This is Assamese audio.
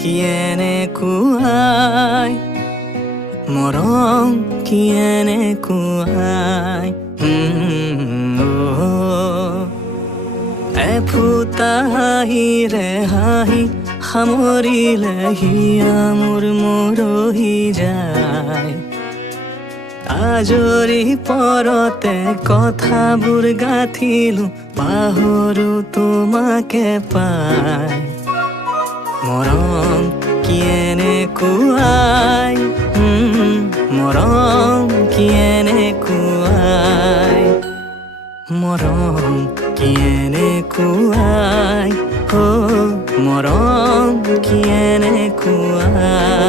কিয়েনে কুৱাই মৰম কিয়েনে কুৱাই এফুটা হাঁহিৰে হাঁহি সামৰিলে হিয়া মোৰ মৰহি যায় আজৰি পৰতে কথাবোৰ গাঁঠিলো পাহৰো তোমাকে পাই মৰম কিয়েনে কুৱাই মৰম কিয়েনে কুৱাই মৰম কিয়েনে কুৱাই মৰম কিয়েনে কুৱাই